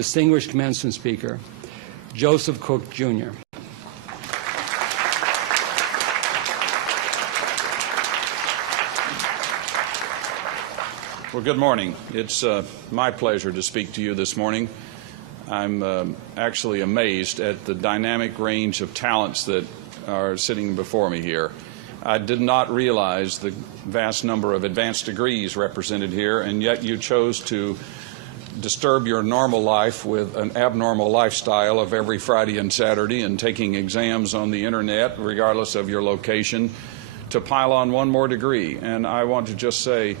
Distinguished commencement speaker, Joseph Cook, Jr. Well, good morning. It's my pleasure to speak to you this morning. I'm actually amazed at the dynamic range of talents that are sitting before me here. I did not realize the vast number of advanced degrees represented here, and yet you chose to disturb your normal life with an abnormal lifestyle of every Friday and Saturday and taking exams on the internet, regardless of your location, to pile on one more degree. And I want to just say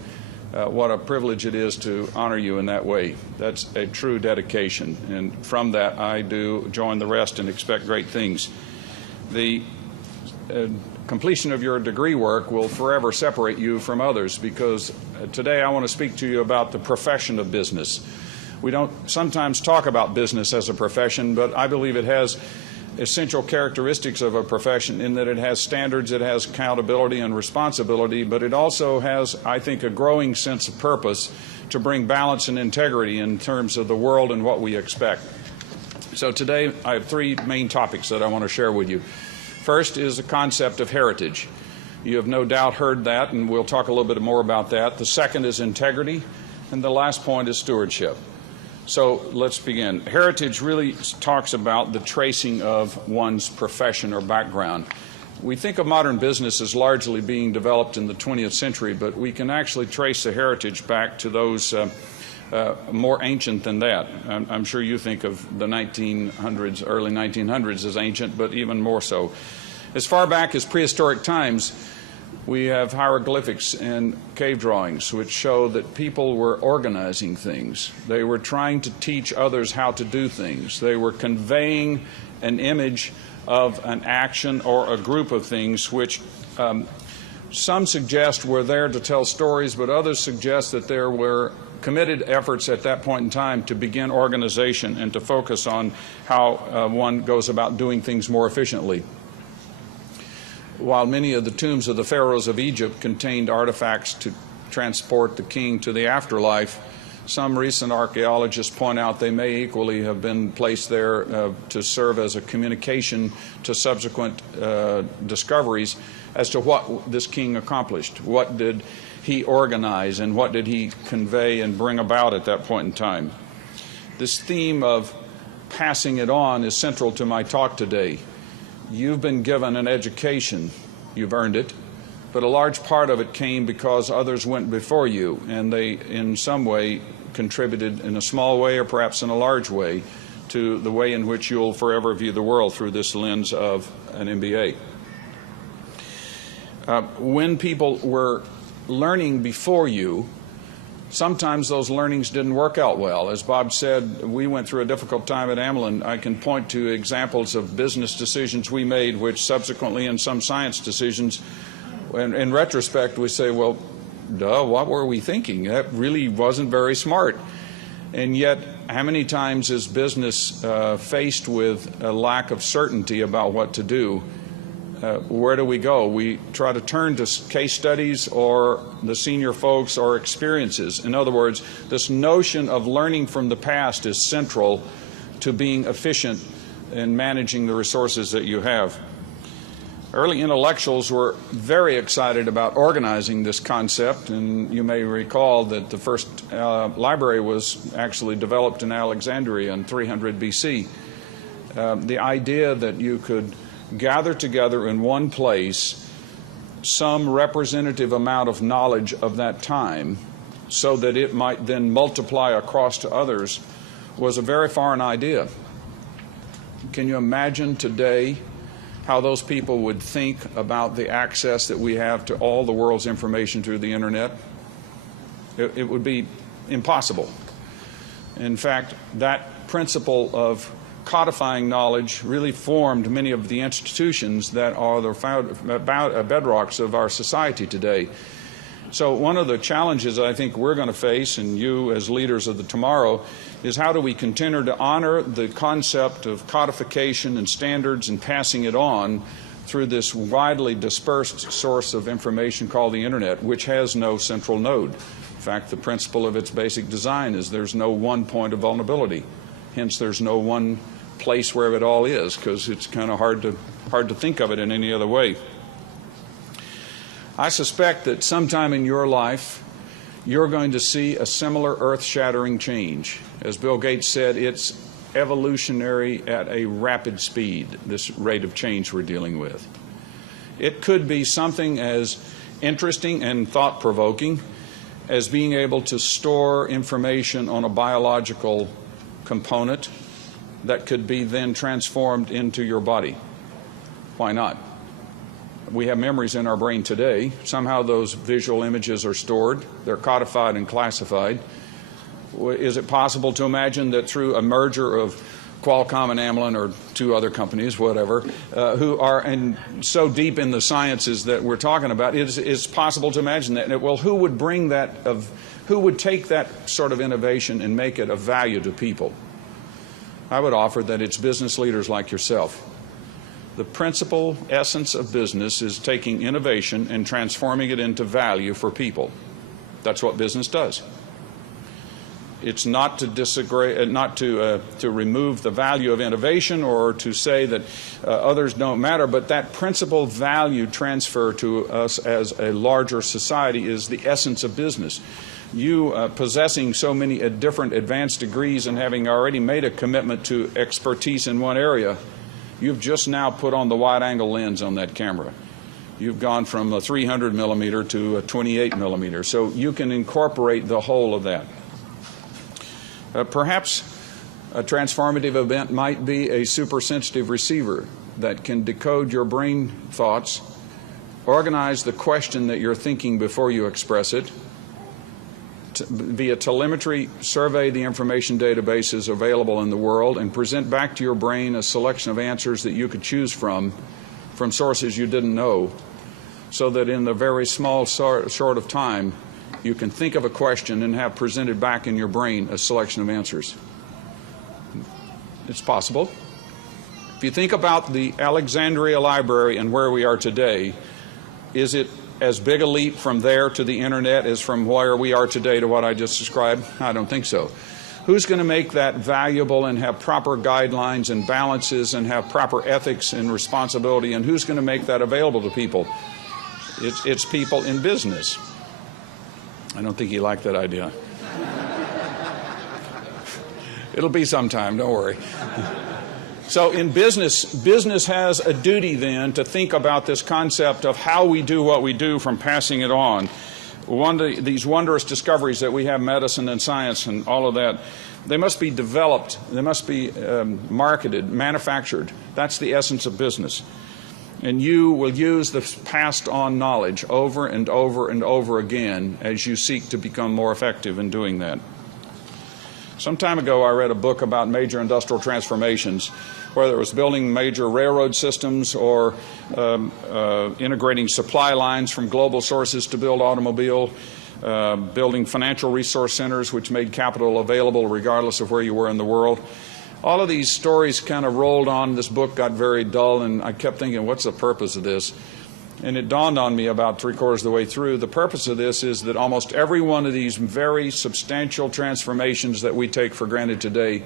what a privilege it is to honor you in that way. That's a true dedication. And from that, I do join the rest and expect great things. The completion of your degree work will forever separate you from others, because today I want to speak to you about the profession of business. We don't sometimes talk about business as a profession, but I believe it has essential characteristics of a profession in that it has standards, it has accountability and responsibility, but it also has, I think, a growing sense of purpose to bring balance and integrity in terms of the world and what we expect. So today I have three main topics that I want to share with you. First is the concept of heritage. You have no doubt heard that, and we'll talk a little bit more about that. The second is integrity, and the last point is stewardship. So let's begin. Heritage really talks about the tracing of one's profession or background. We think of modern business as largely being developed in the 20th century, but we can actually trace the heritage back to those more ancient than that. I'm sure you think of the 1900s, early 1900s as ancient, but even more so. As far back as prehistoric times, we have hieroglyphics and cave drawings which show that people were organizing things. They were trying to teach others how to do things. They were conveying an image of an action or a group of things which some suggest were there to tell stories, but others suggest that there were committed efforts at that point in time to begin organization and to focus on how one goes about doing things more efficiently. While many of the tombs of the pharaohs of Egypt contained artifacts to transport the king to the afterlife, some recent archaeologists point out they may equally have been placed there to serve as a communication to subsequent discoveries as to what this king accomplished. What did he organize and what did he convey and bring about at that point in time? This theme of passing it on is central to my talk today. You've been given an education. You've earned it. But a large part of it came because others went before you, and they, in some way, contributed in a small way or perhaps in a large way to the way in which you'll forever view the world through this lens of an MBA. When people were learning before you, sometimes those learnings didn't work out well. As Bob said, we went through a difficult time at Amlin. I can point to examples of business decisions we made, which subsequently in some science decisions, in retrospect, we say, well, duh, what were we thinking? That really wasn't very smart. And yet, how many times is business faced with a lack of certainty about what to do? Where do we go? We try to turn to case studies or the senior folks or experiences. In other words, this notion of learning from the past is central to being efficient in managing the resources that you have. Early intellectuals were very excited about organizing this concept, and you may recall that the first library was actually developed in Alexandria in 300 BC. The idea that you could gather together in one place some representative amount of knowledge of that time so that it might then multiply across to others was a very foreign idea. Can you imagine today how those people would think about the access that we have to all the world's information through the internet? It would be impossible. In fact, that principle of codifying knowledge really formed many of the institutions that are the bedrocks of our society today. So one of the challenges I think we're going to face, and you as leaders of the tomorrow, is how do we continue to honor the concept of codification and standards and passing it on through this widely dispersed source of information called the internet, which has no central node. In fact, the principle of its basic design is there's no one point of vulnerability. Hence, there's no one place where it all is, because it's kind of hard to think of it in any other way. I suspect that sometime in your life, you're going to see a similar earth-shattering change. As Bill Gates said, it's evolutionary at a rapid speed, this rate of change we're dealing with. It could be something as interesting and thought-provoking as being able to store information on a biological component that could be then transformed into your body. Why not? We have memories in our brain today. Somehow those visual images are stored. They're codified and classified. Is it possible to imagine that through a merger of Qualcomm and Amlin, or two other companies, whatever, who are so deep in the sciences that we're talking about, it's possible to imagine that? Well, who would bring that, who would take that sort of innovation and make it of value to people? I would offer that it's business leaders like yourself. The principal essence of business is taking innovation and transforming it into value for people. That's what business does. It's not to disagree, not to remove the value of innovation or to say that others don't matter, but that principal value transfer to us as a larger society is the essence of business. You possessing so many different advanced degrees and having already made a commitment to expertise in one area, you've just now put on the wide-angle lens on that camera. You've gone from a 300 millimeter to a 28 millimeter, so you can incorporate the whole of that. Perhaps a transformative event might be a supersensitive receiver that can decode your brain thoughts, organize the question that you're thinking before you express it, via telemetry, survey the information databases available in the world, and present back to your brain a selection of answers that you could choose from sources you didn't know, so that in the very small short of time, you can think of a question and have presented back in your brain a selection of answers. It's possible. If you think about the Alexandria Library and where we are today, is it as big a leap from there to the internet as from where we are today to what I just described? I don't think so. Who's going to make that valuable and have proper guidelines and balances and have proper ethics and responsibility, and who's going to make that available to people? It's people in business. I don't think he liked that idea. It'll be sometime, don't worry. So in business has a duty then to think about this concept of how we do what we do from passing it on. These wondrous discoveries that we have, medicine and science and all of that, they must be developed, they must be marketed, manufactured. That's the essence of business. And you will use the passed on knowledge over and over and over again as you seek to become more effective in doing that. Some time ago, I read a book about major industrial transformations, whether it was building major railroad systems or integrating supply lines from global sources to build automobile, building financial resource centers which made capital available regardless of where you were in the world. All of these stories kind of rolled on. This book got very dull, and I kept thinking, what's the purpose of this? And it dawned on me about three-quarters of the way through. The purpose of this is that almost every one of these very substantial transformations that we take for granted today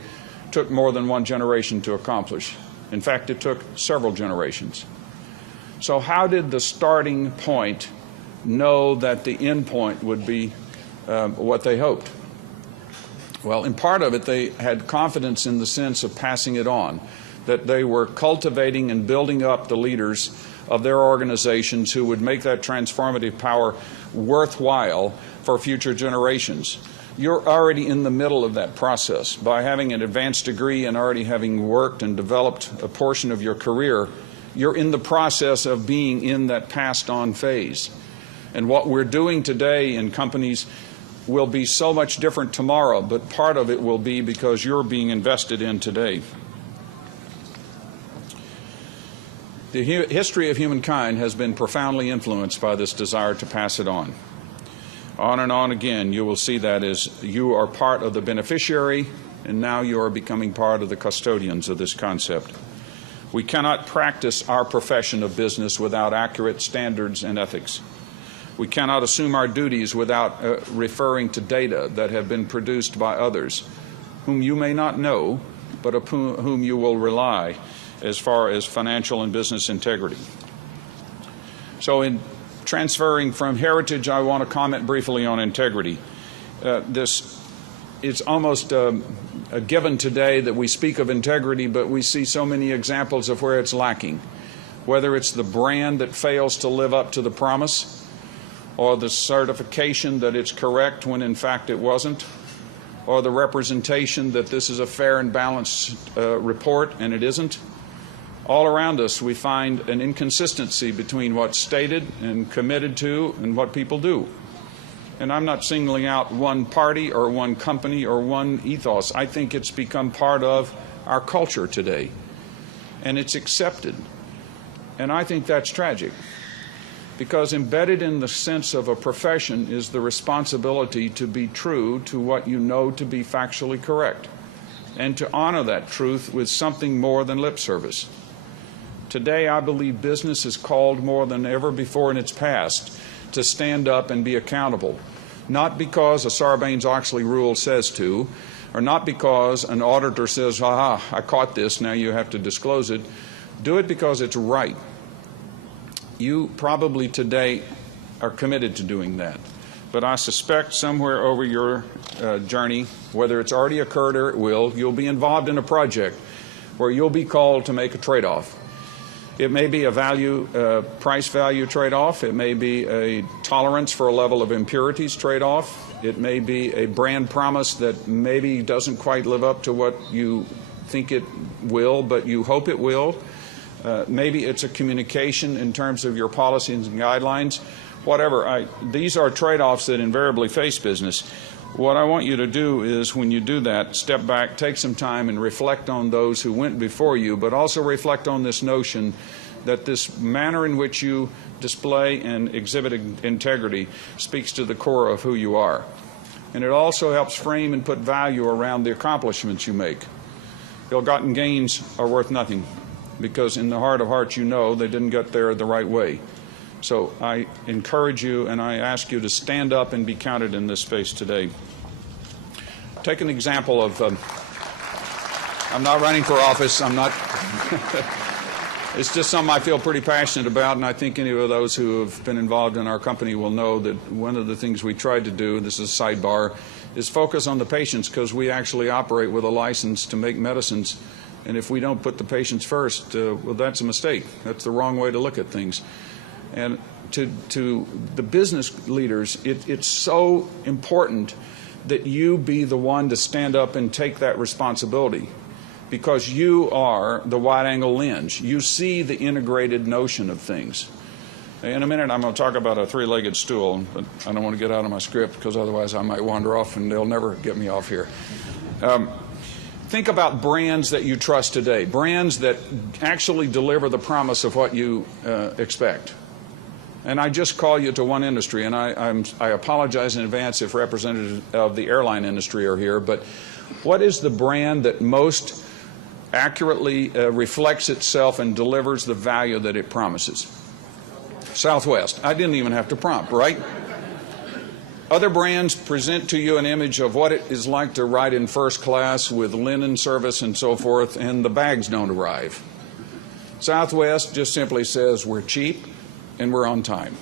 took more than one generation to accomplish. In fact, it took several generations. So how did the starting point know that the end point would be what they hoped? Well, in part of it, they had confidence in the sense of passing it on, that they were cultivating and building up the leaders of their organizations who would make that transformative power worthwhile for future generations. You're already in the middle of that process. By having an advanced degree and already having worked and developed a portion of your career, you're in the process of being in that passed on phase. And what we're doing today in companies will be so much different tomorrow, but part of it will be because you're being invested in today. The history of humankind has been profoundly influenced by this desire to pass it on. On and on again, you will see that as you are part of the beneficiary, and now you are becoming part of the custodians of this concept. We cannot practice our profession of business without accurate standards and ethics. We cannot assume our duties without referring to data that have been produced by others, whom you may not know, but upon whom you will rely as far as financial and business integrity. So in transferring from heritage, I want to comment briefly on integrity. It's almost a given today that we speak of integrity, but we see so many examples of where it's lacking. Whether it's the brand that fails to live up to the promise, or the certification that it's correct when in fact it wasn't, or the representation that this is a fair and balanced report and it isn't. All around us we find an inconsistency between what's stated and committed to and what people do. And I'm not singling out one party or one company or one ethos. I think it's become part of our culture today, and it's accepted. And I think that's tragic, because embedded in the sense of a profession is the responsibility to be true to what you know to be factually correct, and to honor that truth with something more than lip service. Today, I believe business is called more than ever before in its past to stand up and be accountable, not because a Sarbanes-Oxley rule says to, or not because an auditor says, aha, I caught this, now you have to disclose it. Do it because it's right. You probably today are committed to doing that. But I suspect somewhere over your journey, whether it's already occurred or it will, you'll be involved in a project where you'll be called to make a trade-off. It may be a price-value trade-off. It may be a tolerance for a level of impurities trade-off. It may be a brand promise that maybe doesn't quite live up to what you think it will, but you hope it will. Maybe it's a communication in terms of your policies and guidelines. Whatever. These are trade-offs that invariably face business. What I want you to do is, when you do that, step back, take some time, and reflect on those who went before you, but also reflect on this notion that this manner in which you display and exhibit integrity speaks to the core of who you are. And it also helps frame and put value around the accomplishments you make. Ill-gotten gains are worth nothing, because in the heart of hearts you know they didn't get there the right way. So I encourage you and I ask you to stand up and be counted in this space today. Take an example of, I'm not running for office, I'm not, it's just something I feel pretty passionate about, and I think any of those who have been involved in our company will know that one of the things we tried to do, this is a sidebar, is focus on the patients, because we actually operate with a license to make medicines. And if we don't put the patients first, well, that's a mistake. That's the wrong way to look at things. And to the business leaders, it's so important that you be the one to stand up and take that responsibility, because you are the wide-angle lens. You see the integrated notion of things. In a minute, I'm going to talk about a three-legged stool, but I don't want to get out of my script, because otherwise I might wander off and they'll never get me off here. Think about brands that you trust today, brands that actually deliver the promise of what you expect. And I just call you to one industry, and I apologize in advance if representatives of the airline industry are here, but what is the brand that most accurately reflects itself and delivers the value that it promises? Southwest. I didn't even have to prompt, right? Other brands present to you an image of what it is like to ride in first class with linen service and so forth, and the bags don't arrive. Southwest just simply says we're cheap and we're on time.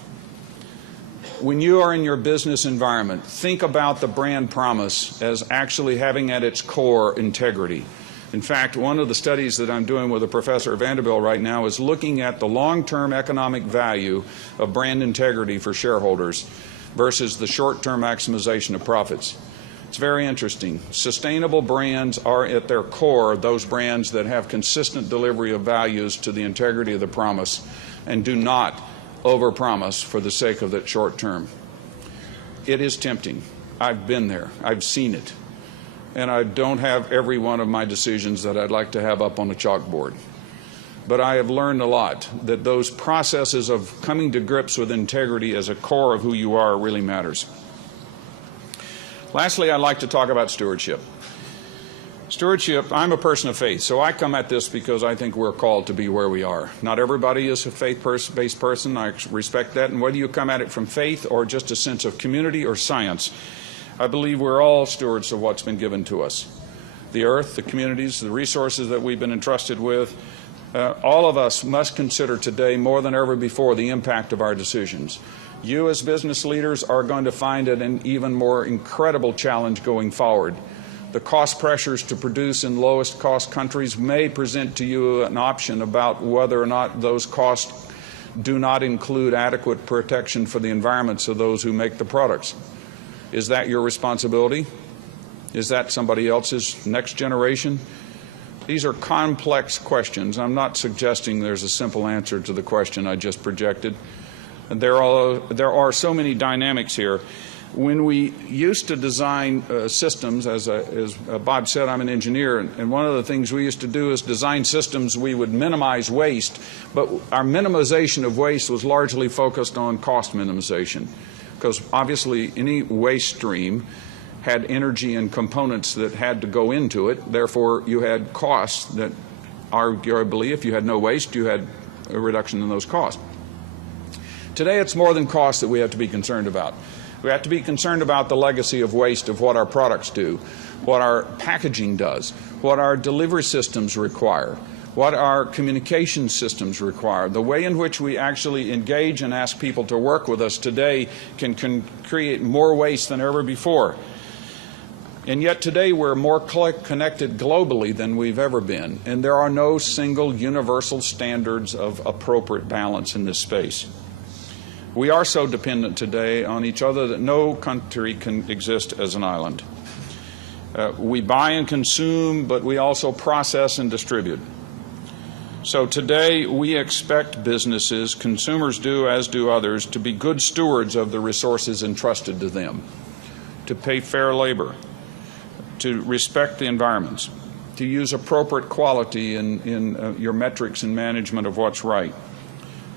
When you are in your business environment, think about the brand promise as actually having at its core integrity. In fact, one of the studies that I'm doing with a professor at Vanderbilt right now is looking at the long-term economic value of brand integrity for shareholders versus the short-term maximization of profits. It's very interesting. Sustainable brands are at their core those brands that have consistent delivery of values to the integrity of the promise and do not overpromise for the sake of that short term. It is tempting. I've been there. I've seen it. And I don't have every one of my decisions that I'd like to have up on a chalkboard. But I have learned a lot, that those processes of coming to grips with integrity as a core of who you are really matters. Lastly, I'd like to talk about stewardship. Stewardship, I'm a person of faith, so I come at this because I think we're called to be where we are. Not everybody is a faith-based person. I respect that. And whether you come at it from faith or just a sense of community or science, I believe we're all stewards of what's been given to us. the earth, the communities, the resources that we've been entrusted with. All of us must consider today more than ever before the impact of our decisions. You as business leaders are going to find it an even more incredible challenge going forward. The cost pressures to produce in lowest cost countries may present to you an option about whether or not those costs do not include adequate protection for the environments of those who make the products. Is that your responsibility? Is that somebody else's next generation? These are complex questions. I'm not suggesting there's a simple answer to the question I just projected. And there are so many dynamics here. When we used to design systems, as Bob said, I'm an engineer, and one of the things we used to do is design systems we would minimize waste, but our minimization of waste was largely focused on cost minimization, because obviously any waste stream had energy and components that had to go into it. Therefore, you had costs that arguably, if you had no waste, you had a reduction in those costs. Today, it's more than cost that we have to be concerned about. We have to be concerned about the legacy of waste of what our products do, what our packaging does, what our delivery systems require, what our communication systems require. The way in which we actually engage and ask people to work with us today can create more waste than ever before. And yet today we're more connected globally than we've ever been, and there are no single universal standards of appropriate balance in this space. We are so dependent today on each other that no country can exist as an island. We buy and consume, but we also process and distribute. So today we expect businesses, consumers do as do others, to be good stewards of the resources entrusted to them, to pay fair labor, to respect the environments, to use appropriate quality in your metrics and management of what's right,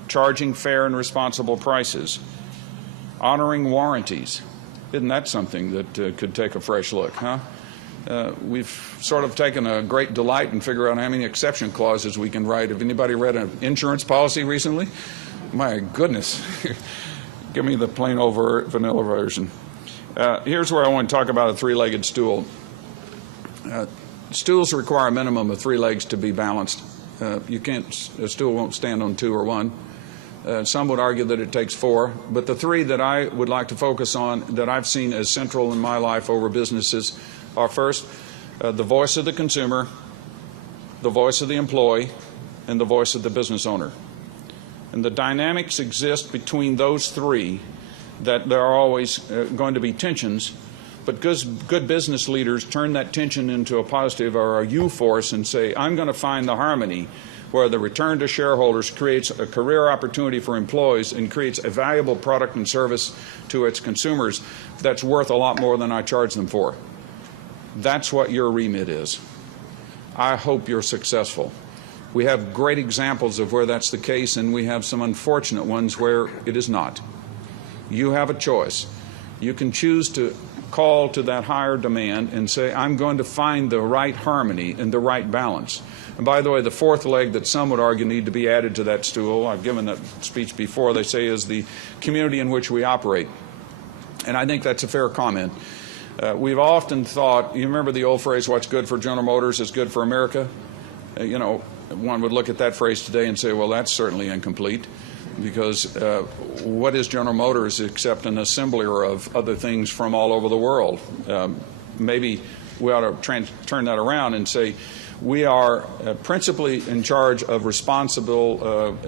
charging fair and responsible prices, honoring warranties. Isn't that something that could take a fresh look, huh? We've sort of taken a great delight in figuring out how many exception clauses we can write. Have anybody read an insurance policy recently? My goodness. Give me the plain old vanilla version. Here's where I want to talk about a three-legged stool. Stools require a minimum of 3 legs to be balanced. A stool won't stand on 2 or 1. Some would argue that it takes 4, but the 3 that I would like to focus on that I've seen as central in my life over businesses are, first, the voice of the consumer, the voice of the employee, and the voice of the business owner. And the dynamics exist between those 3 that there are always going to be tensions, but good business leaders turn that tension into a positive or a U force and say, I'm going to find the harmony where the return to shareholders creates a career opportunity for employees and creates a valuable product and service to its consumers that's worth a lot more than I charge them for. That's what your remit is. I hope you're successful. We have great examples of where that's the case, and we have some unfortunate ones where it is not. You have a choice. You can choose to call to that higher demand and say, I'm going to find the right harmony and the right balance. And by the way, the 4th leg that some would argue need to be added to that stool, I've given that speech before, they say is the community in which we operate. And I think that's a fair comment. We've often thought, you remember the old phrase, what's good for General Motors is good for America? One would look at that phrase today and say, well, that's certainly incomplete, because what is General Motors except an assembler of other things from all over the world? Maybe we ought to turn that around and say we are principally in charge of responsible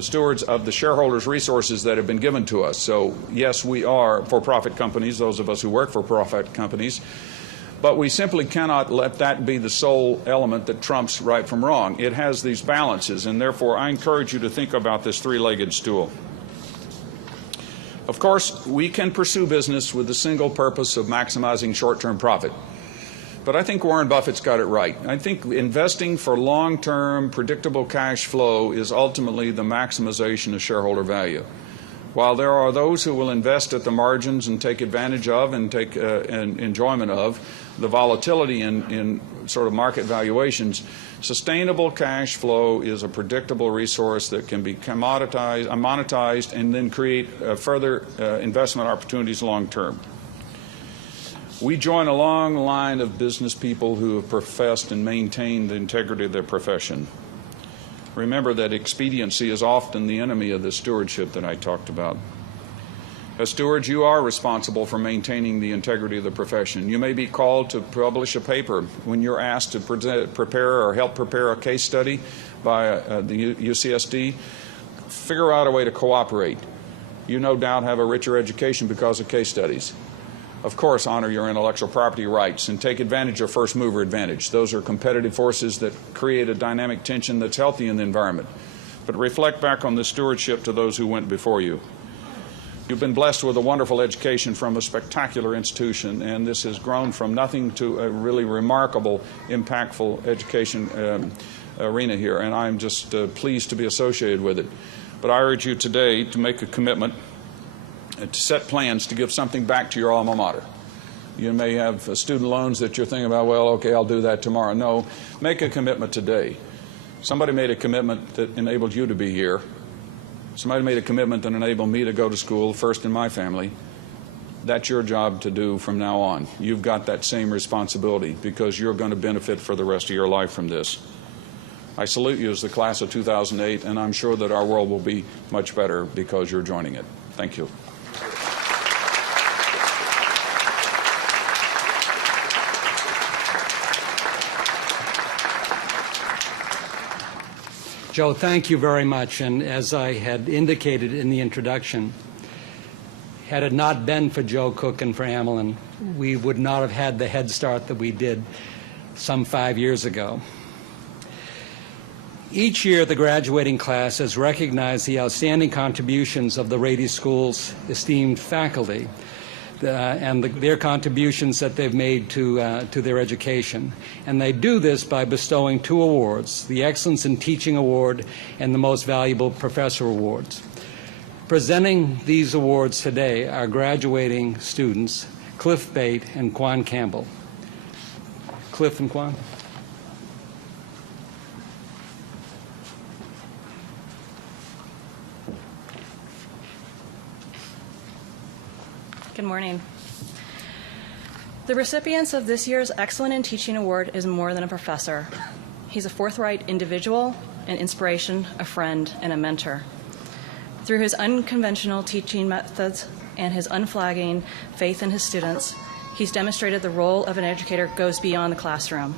stewards of the shareholders' resources that have been given to us. So, yes, we are for-profit companies, those of us who work for profit companies, but we simply cannot let that be the sole element that trumps right from wrong. It has these balances, and therefore I encourage you to think about this 3-legged stool. Of course, we can pursue business with the single purpose of maximizing short-term profit. But I think Warren Buffett's got it right. I think investing for long-term, predictable cash flow is ultimately the maximization of shareholder value. While there are those who will invest at the margins and take advantage of and take enjoyment of the volatility in sort of market valuations, sustainable cash flow is a predictable resource that can be monetized and then create further investment opportunities long term. We join a long line of business people who have professed and maintained the integrity of their profession. Remember that expediency is often the enemy of the stewardship that I talked about. As stewards, you are responsible for maintaining the integrity of the profession. You may be called to publish a paper when you're asked to prepare or help prepare a case study by the UCSD. Figure out a way to cooperate. You no doubt have a richer education because of case studies. Of course, honor your intellectual property rights and take advantage of first mover advantage. Those are competitive forces that create a dynamic tension that's healthy in the environment. But reflect back on the stewardship to those who went before you. You've been blessed with a wonderful education from a spectacular institution, and this has grown from nothing to a really remarkable, impactful education arena here, and I'm just pleased to be associated with it. But I urge you today to make a commitment to set plans to give something back to your alma mater. You may have student loans that you're thinking about, well, okay, I'll do that tomorrow. No, make a commitment today. Somebody made a commitment that enabled you to be here. Somebody made a commitment that enabled me to go to school, first in my family. That's your job to do from now on. You've got that same responsibility because you're going to benefit for the rest of your life from this. I salute you as the class of 2008, and I'm sure that our world will be much better because you're joining it. Thank you. Joe, thank you very much. And as I had indicated in the introduction, had it not been for Joe Cook and for Amelin, we would not have had the head start that we did some 5 years ago. Each year, the graduating class has recognized the outstanding contributions of the Rady School's esteemed faculty and their contributions that they've made to their education. And they do this by bestowing 2 awards, the Excellence in Teaching Award and the Most Valuable Professor Awards. Presenting these awards today are graduating students Cliff Bate and Quan Campbell. Cliff and Quan. Good morning. The recipients of this year's Excellent in Teaching Award is more than a professor. He's a forthright individual, an inspiration, a friend, and a mentor. Through his unconventional teaching methods and his unflagging faith in his students, he's demonstrated the role of an educator goes beyond the classroom.